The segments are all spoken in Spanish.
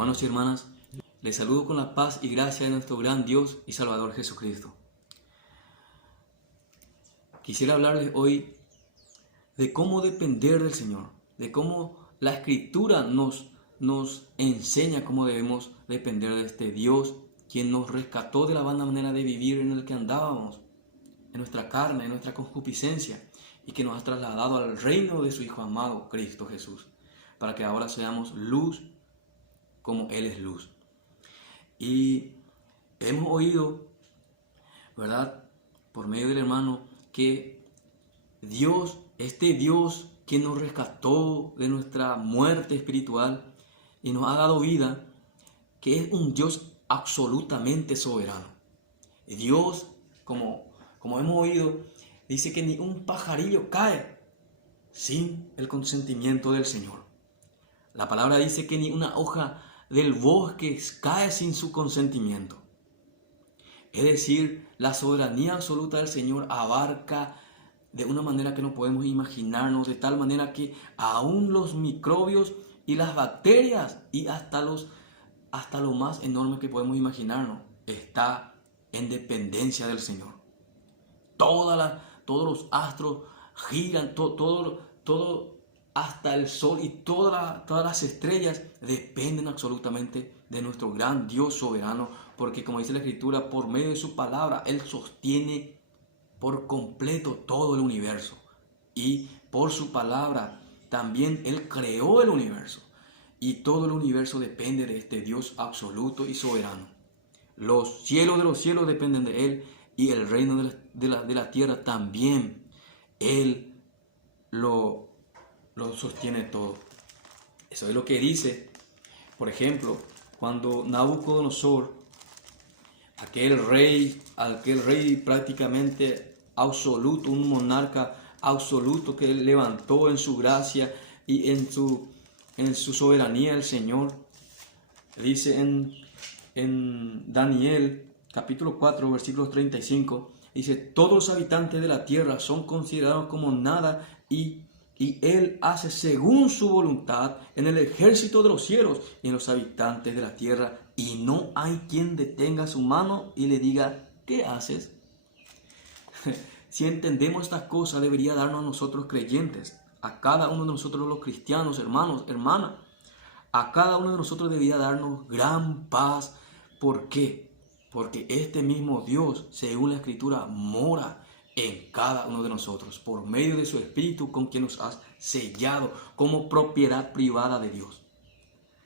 Hermanos y hermanas, les saludo con la paz y gracia de nuestro gran Dios y Salvador Jesucristo. Quisiera hablarles hoy de cómo depender del Señor, de cómo la Escritura nos enseña cómo debemos depender de este Dios, quien nos rescató de la vana manera de vivir en el que andábamos, en nuestra carne, en nuestra concupiscencia, y que nos ha trasladado al reino de su Hijo amado, Cristo Jesús, para que ahora seamos luz como Él es luz. Y hemos oído, ¿verdad?, por medio del hermano, que Dios, este Dios que nos rescató de nuestra muerte espiritual y nos ha dado vida, que es un Dios absolutamente soberano. Dios, como hemos oído, dice que ni un pajarillo cae sin el consentimiento del Señor. La palabra dice que ni una hoja del bosque cae sin su consentimiento. Es decir, la soberanía absoluta del Señor abarca de una manera que no podemos imaginarnos, de tal manera que aún los microbios y las bacterias y hasta lo más enorme que podemos imaginarnos está en dependencia del Señor. Todos los astros giran, todo hasta el sol y todas las estrellas dependen absolutamente de nuestro gran Dios soberano, porque como dice la Escritura, por medio de su palabra Él sostiene por completo todo el universo, y por su palabra también Él creó el universo, y todo el universo depende de este Dios absoluto y soberano. Los cielos de los cielos dependen de Él, y el reino de la tierra también Él lo sostiene todo. Eso es lo que dice, por ejemplo, cuando Nabucodonosor, aquel rey prácticamente absoluto, un monarca absoluto que él levantó en su gracia y en su soberanía el Señor, dice en Daniel capítulo 4 versículos 35, dice: todos los habitantes de la tierra son considerados como nada, y Él hace según su voluntad en el ejército de los cielos y en los habitantes de la tierra, y no hay quien detenga su mano y le diga: ¿qué haces? Si entendemos estas cosas, debería darnos a nosotros creyentes, a cada uno de nosotros los cristianos, hermanos, hermanas, a cada uno de nosotros debería darnos gran paz. ¿Por qué? Porque este mismo Dios, según la Escritura, mora en cada uno de nosotros por medio de su Espíritu, con quien nos has sellado como propiedad privada de Dios.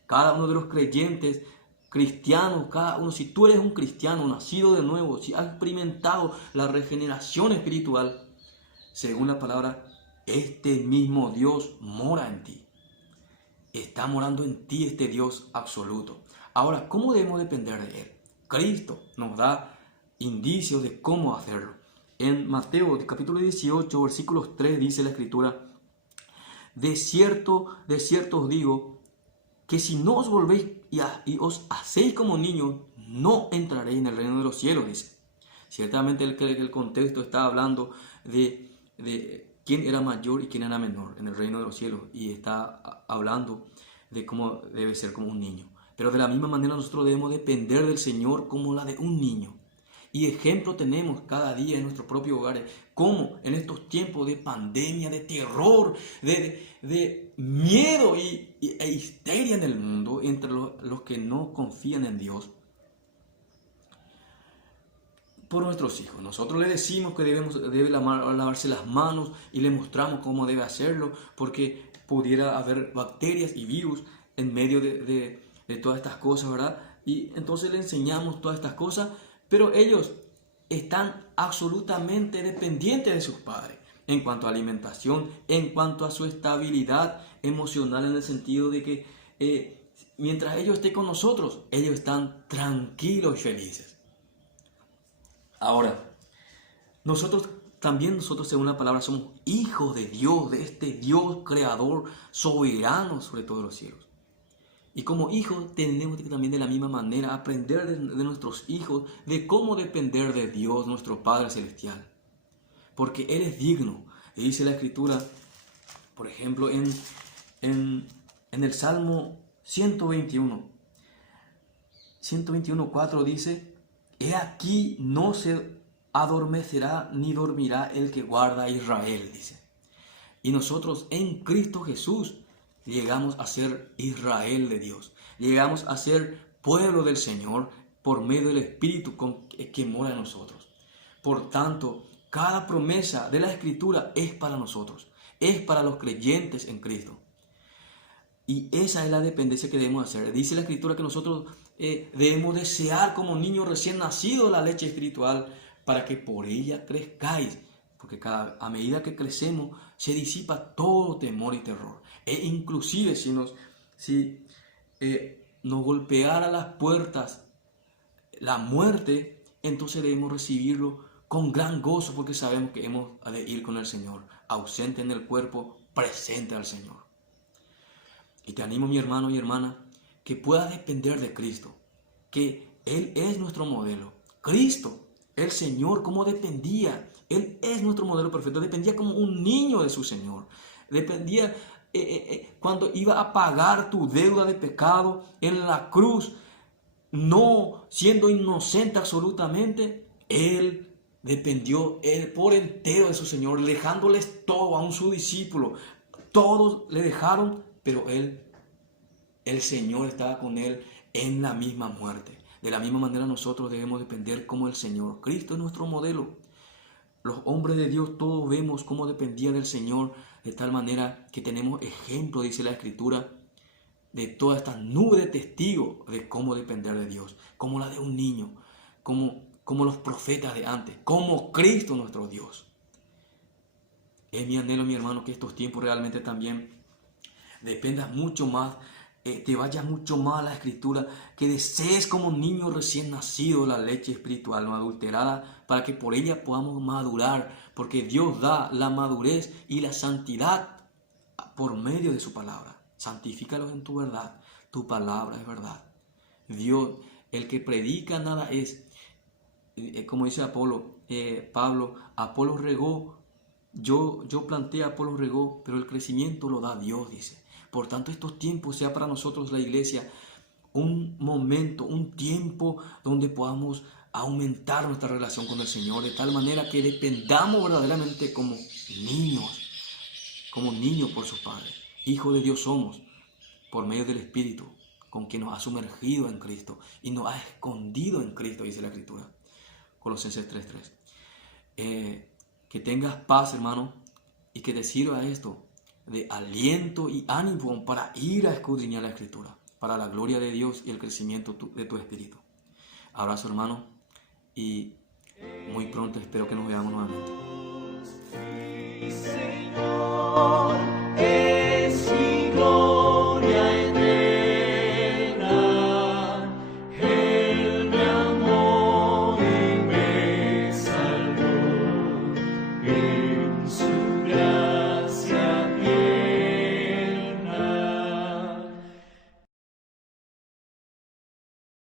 Cada uno de los creyentes cristianos, cada uno, si tú eres un cristiano nacido de nuevo, si has experimentado la regeneración espiritual, según la palabra, este mismo Dios mora en ti. Está morando en ti este Dios absoluto. Ahora, ¿cómo debemos depender de Él? Cristo nos da indicios de cómo hacerlo. En Mateo capítulo 18, versículos 3 dice la Escritura: de cierto os digo, que si no os volvéis y os hacéis como niños, no entraréis en el reino de los cielos, dice. Ciertamente el contexto está hablando de quién era mayor y quién era menor en el reino de los cielos, y está hablando de cómo debe ser como un niño. Pero de la misma manera nosotros debemos depender del Señor como la de un niño. Y ejemplo tenemos cada día en nuestros propios hogares, como en estos tiempos de pandemia, de terror, de miedo e histeria en el mundo, entre los que no confían en Dios, por nuestros hijos. Nosotros le decimos que debe lavarse las manos y le mostramos cómo debe hacerlo, porque pudiera haber bacterias y virus en medio de todas estas cosas, ¿verdad? Y entonces le enseñamos todas estas cosas, pero ellos están absolutamente dependientes de sus padres en cuanto a alimentación, en cuanto a su estabilidad emocional, en el sentido de que mientras ellos estén con nosotros, ellos están tranquilos y felices. Ahora, nosotros, según la palabra, somos hijos de Dios, de este Dios creador, soberano sobre todos los cielos. Y como hijos tenemos que también de la misma manera aprender de nuestros hijos de cómo depender de Dios, nuestro Padre Celestial. Porque Él es digno. Y dice la Escritura, por ejemplo, en el Salmo 121, 121:4 dice: He aquí no se adormecerá ni dormirá el que guarda a Israel, dice. Y nosotros en Cristo Jesús llegamos a ser Israel de Dios. Llegamos a ser pueblo del Señor por medio del Espíritu que mora en nosotros. Por tanto, cada promesa de la Escritura es para nosotros. Es para los creyentes en Cristo. Y esa es la dependencia que debemos hacer. Dice la Escritura que nosotros debemos desear como niños recién nacidos la leche espiritual para que por ella crezcáis. Porque a medida que crecemos se disipa todo temor y terror. E inclusive si nos golpeara las puertas la muerte, entonces debemos recibirlo con gran gozo porque sabemos que hemos de ir con el Señor, ausente en el cuerpo, presente al Señor. Y te animo, mi hermano y hermana, que puedas depender de Cristo, que Él es nuestro modelo. Cristo, el Señor, ¿cómo dependía? Él es nuestro modelo perfecto. Dependía como un niño de su Señor. Dependía cuando iba a pagar tu deuda de pecado en la cruz, no siendo inocente absolutamente. Él dependió por entero de su Señor, dejándoles todo, aún su discípulo. Todos le dejaron, pero el Señor estaba con él en la misma muerte. De la misma manera nosotros debemos depender como el Señor. Cristo es nuestro modelo. Los hombres de Dios todos vemos cómo dependía del Señor, de tal manera que tenemos ejemplo, dice la Escritura, de toda esta nube de testigos de cómo depender de Dios, como la de un niño, como los profetas de antes, como Cristo nuestro Dios. Es mi anhelo, mi hermano, que estos tiempos realmente también dependas mucho más, te vayas mucho más a la Escritura, que desees como niño recién nacido la leche espiritual no adulterada, para que por ella podamos madurar, porque Dios da la madurez y la santidad por medio de su palabra. Santifícalos en tu verdad, tu palabra es verdad. Dios, el que predica nada es, como dice Pablo, Apolo regó, yo planté, Apolo regó, pero el crecimiento lo da Dios, dice. Por tanto, estos tiempos sea para nosotros la iglesia un momento, un tiempo donde podamos aumentar nuestra relación con el Señor de tal manera que dependamos verdaderamente como niños por sus padres. Hijos de Dios somos por medio del Espíritu, con quien nos ha sumergido en Cristo y nos ha escondido en Cristo, dice la Escritura. Colosenses 3:3. Que tengas paz, hermano, y que te sirva esto de aliento y ánimo para ir a escudriñar la Escritura, para la gloria de Dios y el crecimiento de tu espíritu. Abrazo, hermano, y muy pronto espero que nos veamos nuevamente.